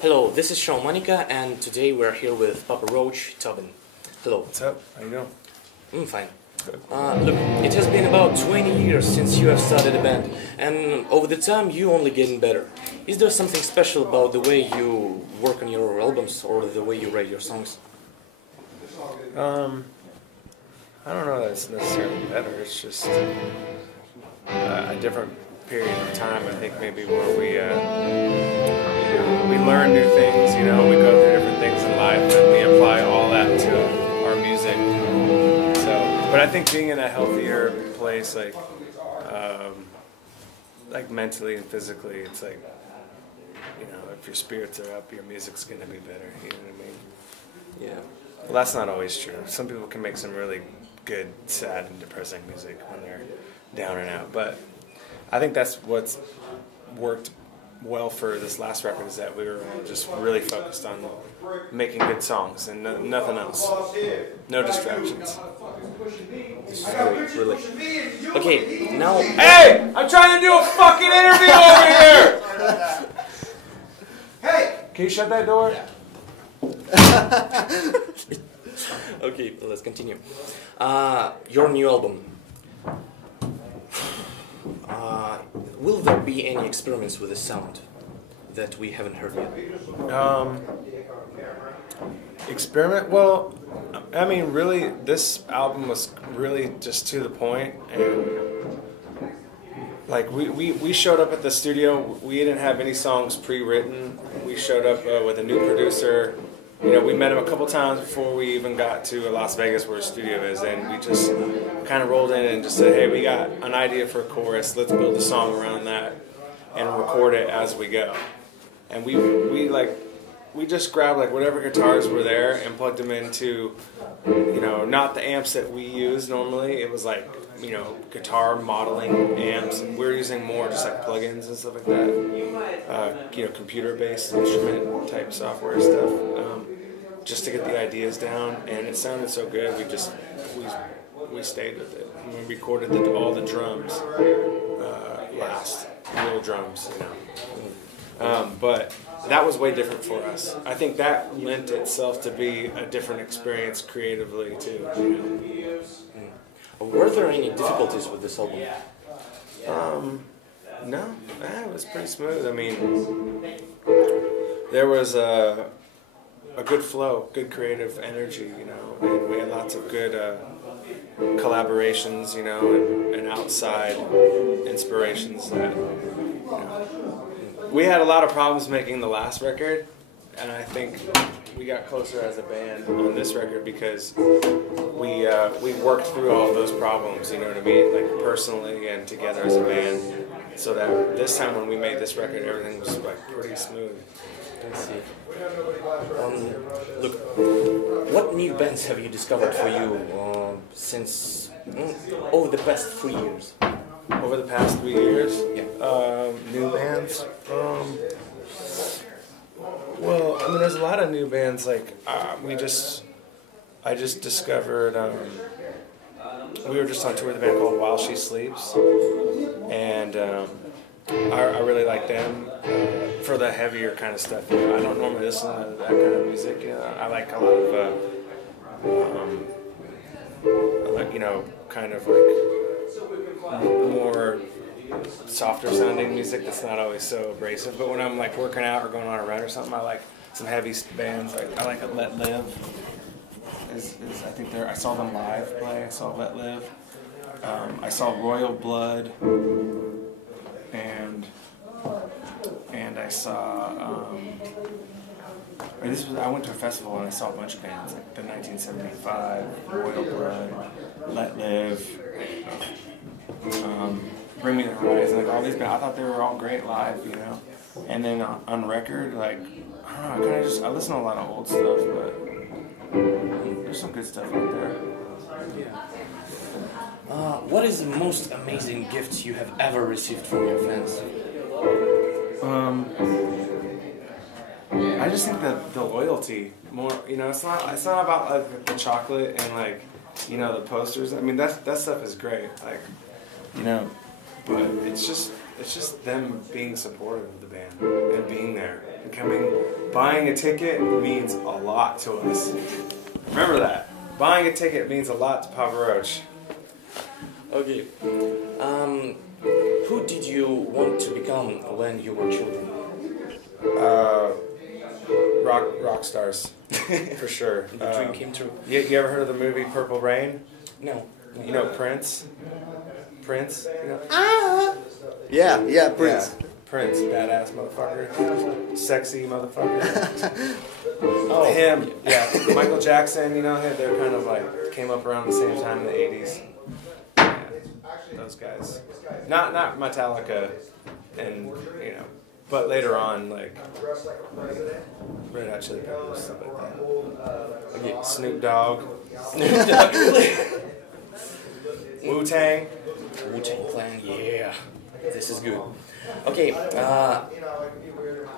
Hello, this is M.O.N.I.C.A and today we're here with Papa Roach, Tobin. Hello. What's up? How you doing? Fine. Look, it has been about 20 years since you have started a band, and over the time you only getting better. Is there something special about the way you work on your albums or the way you write your songs? I don't know that it's necessarily better. It's just a different period of time. I think maybe where we learn new things. You know, we go through different things in life, and we apply all that to our music. So, but I think being in a healthier place, like mentally and physically, it's like, you know, if your spirits are up, your music's gonna be better. You know what I mean? Yeah. Well, that's not always true. Some people can make some really good, sad, and depressing music when they're down and out. But I think that's what's worked well for this last record, is that we were all just really focused on making good songs and nothing else. No distractions. Really. Okay, now... Hey! I'm trying to do a fucking interview over here! Hey! Can you shut that door? Okay, let's continue. Your new album. Will there be any experiments with the sound that we haven't heard yet? Experiment? Well, I mean, really, this album was really just to the point, and like we showed up at the studio. We didn't have any songs pre-written. We showed up with a new producer. You know, we met him a couple times before we even got to Las Vegas, where his studio is, and we just kind of rolled in and just said, hey, we got an idea for a chorus, let's build a song around that and record it as we go. And we just grabbed like whatever guitars were there and plugged them into, you know, not the amps that we use normally. It was like, you know, guitar modeling amps, and we're using more just like plugins and stuff like that. You know, computer-based instrument type software stuff, just to get the ideas down. And it sounded so good, we stayed with it. And we recorded all the drums last, little drums, you know. But that was way different for us. I think that lent itself to be a different experience creatively too. You know? Were there any difficulties with this album? No, it was pretty smooth. I mean, there was a good flow, good creative energy, you know, and we had lots of good collaborations, you know, and outside inspirations that, you know. We had a lot of problems making the last record, and I think we got closer as a band on this record because we worked through all of those problems, you know what I mean, like personally and together as a band, so that this time when we made this record, everything was like pretty smooth. I see. Look, what new bands have you discovered for you since over the past 3 years? Over the past 3 years? Yeah. New bands? Well, I mean, there's a lot of new bands. Like I just discovered. We were just on tour with a band called While She Sleeps, and I really like them for the heavier kind of stuff. You know, I don't normally listen to that kind of music. You know, I like a lot of, I like, you know, kind of like more softer sounding music that's not always so abrasive. But when I'm like working out or going on a run or something, I like some heavy bands. Like I like Let Live. I think I saw them live play. I saw Let Live. I saw Royal Blood, and I saw. I went to a festival and I saw a bunch of bands like the 1975, Royal Blood, Let Live, Bring Me the Horizon, like all these bands. I thought they were all great live, you know. And then on record, like I don't know, I listen to a lot of old stuff, but there's some good stuff out there. Yeah. What is the most amazing gift you have ever received from your fans? I just think that the loyalty more, you know, it's not about like the chocolate and like, you know, the posters. I mean, that stuff is great, like, you know, but it's just them being supportive of the band and being there and buying a ticket means a lot to us. Remember that. Buying a ticket means a lot to Papa Roach. Okay. Who did you want to become when you were children? Rock stars, for sure. The dream came true. You ever heard of the movie Purple Rain? No. You know Prince? Prince? You know? Yeah, Prince. Yeah. Prince, badass motherfucker, sexy motherfucker. Oh, Him, yeah. Michael Jackson, you know, they're kind of like came up around the same time in the '80s. Yeah, those guys, not Metallica, and you know, but later on, like Red Hot Chili Peppers, stuff like that. Okay, Snoop Dogg, Wu-Tang. Wu-Tang Clan, yeah. This is good. Okay,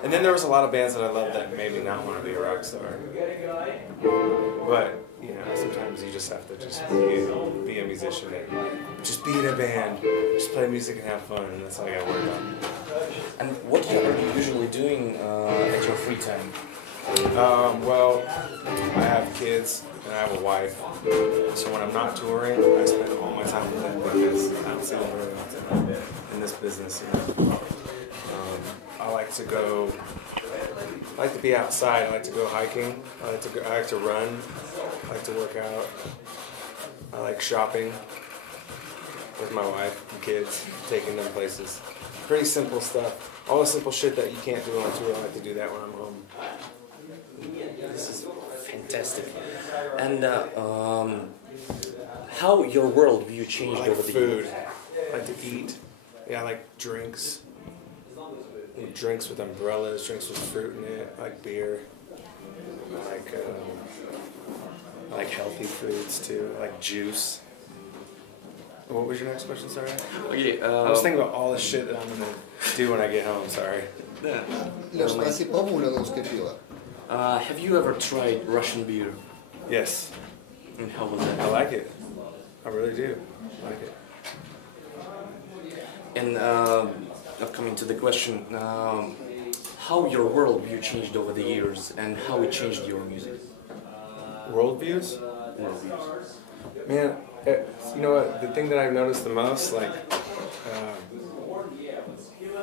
and then there was a lot of bands that I loved that made me not want to be a rock star. But, you know, sometimes you just have to just be a musician and just be in a band, just play music and have fun, and that's all I got to worry about. and what are you usually doing at your free time? Well, I have kids and I have a wife, so when I'm not touring, I spend all my time with them because I don't see them very often in this business. You know? I like to go. I like to be outside. I like to go hiking. I like to run. I like to work out. I like shopping with my wife and kids, taking them places. Pretty simple stuff. All the simple shit that you can't do on tour, I like to do that when I'm home. This is fantastic. And how your worldview changed I like over the food. years? I like to eat. Yeah, I like drinks. Drinks with umbrellas, drinks with fruit in it. I like beer. I like healthy foods too. I like juice. What was your next question? Sorry. Okay, I was thinking about all the shit that I'm gonna do when I get home. Sorry. Los más populares que pila. have you ever tried Russian beer? Yes, And how was that? I like it. I really do. I like it. And coming to the question, how your worldview changed over the years and how it changed your music? Worldviews? Worldviews. Man, you know what? The thing that I've noticed the most, like,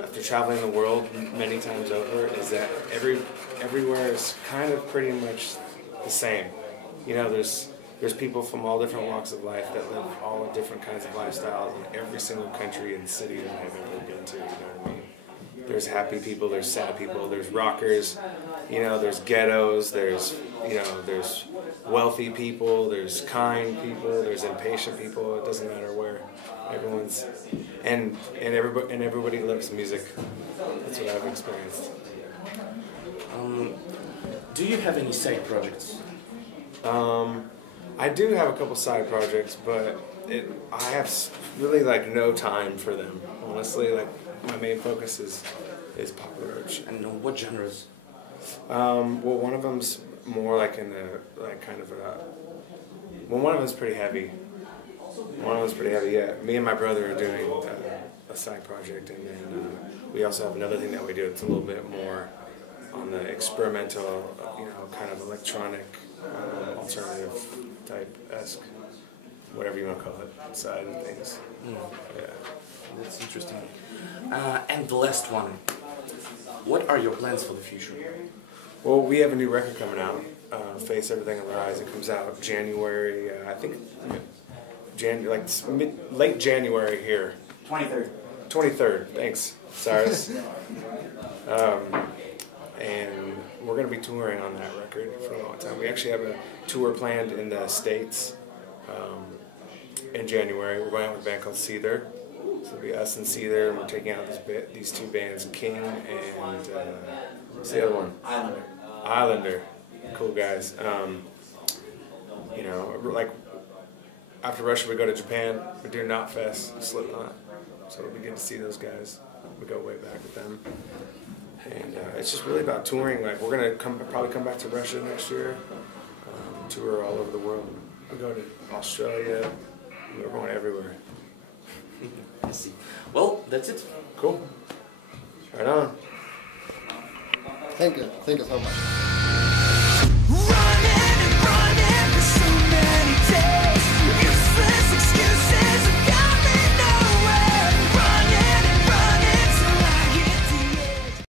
after traveling the world many times over, is that everywhere is kind of pretty much the same. You know, there's people from all different walks of life that live all different kinds of lifestyles in every single country and city that I've ever been to, you know what I mean? There's happy people, there's sad people, there's rockers, you know, there's ghettos, there's wealthy people, there's kind people, there's impatient people, it doesn't matter where. Everyone's, and everybody loves music. That's what I've experienced. Do you have any side projects? I do have a couple side projects, but I have really like no time for them. Honestly, like my main focus is Papa Roach. And what genres? Well, one of them's more like in the like kind of a. Well, one of them's pretty heavy. One of them's pretty heavy. Yeah, me and my brother are doing a side project, and then we also have another thing that we do. It's a little bit more on the experimental, you know, kind of electronic, alternative type-esque, whatever you want to call it, side of things. Yeah. That's interesting. And the last one. What are your plans for the future? Well, we have a new record coming out, Face Everything on the Rise. It comes out January, I think, late January here. 23rd. 23rd, thanks, Cyrus. And we're going to be touring on that record for a long time. We actually have a tour planned in the States in January. We're going out with a band called Seether. So it'll be us and Seether, and we're taking out these two bands, King and what's the other one? Islander. Cool guys. You know, like after Russia we go to Japan. We do Knot Fest, Slipknot. So it'll be good to see those guys. We go way back with them. And it's just really about touring. Like we're gonna probably come back to Russia next year, tour all over the world. We go to Australia. We're going everywhere. I see. Well, that's it. Cool. Right on. Thank you so much.